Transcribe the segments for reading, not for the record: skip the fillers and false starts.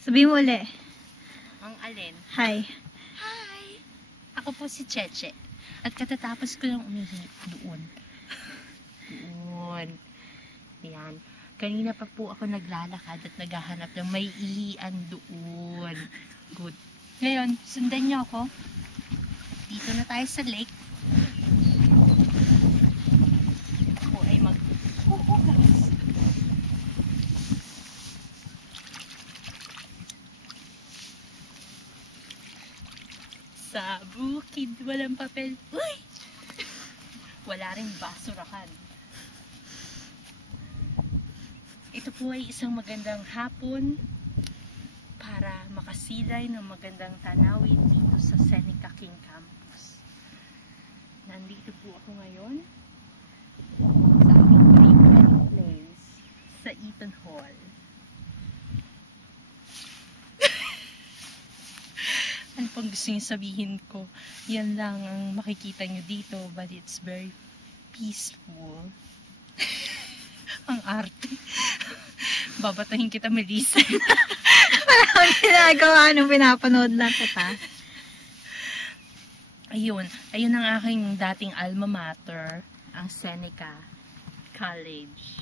Sabihin mo uli. Ang alin? Hi. Hi! Ako po si Cheche. At katatapos ko lang umihi doon. Doon. Yan. Kanina pa po ako naglalakad at naghahanap ng may ihian doon. Good. Ngayon, sundan niyo ako. Dito na tayo sa lake. Ako ay mag-uugas. Sa bukid, walang papel. Uy! Wala rin basurahan. Ito po ay isang magandang hapon para makasilay ng magandang tanawin dito sa Seneca King Campus. Nandito po ako ngayon sa aming favorite place sa Eaton Hall. Ano pang gusto niyo sabihin ko? Yan lang ang makikita niyo dito, but it's very peaceful. Ang arte. Babatahin kita, Melissa. Wala akong ginagawa nung pinapanood lang kita. Ayun. Ayun ang aking dating alma mater, ang Seneca College.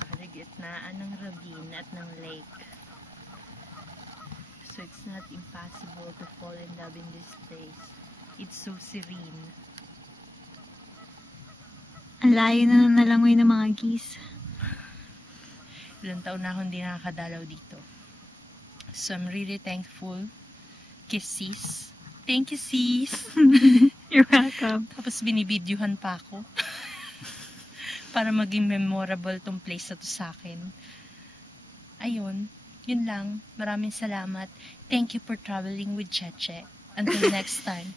Sa kalagitnaan ng ravine at ng lake. So it's not impossible to fall in love in this place. It's so serene. Ang layo na ng nalangoy ng mga geese. Ilang taon na akong hindi nakakadalaw dito. So I'm really thankful. Kiss sis. Thank you sis. You're welcome. Tapos binibidyohan pa ako. Para maging memorable tong place na to sa akin. Ayun. Yun lang. Maraming salamat. Thank you for traveling with Cheche. Until next time.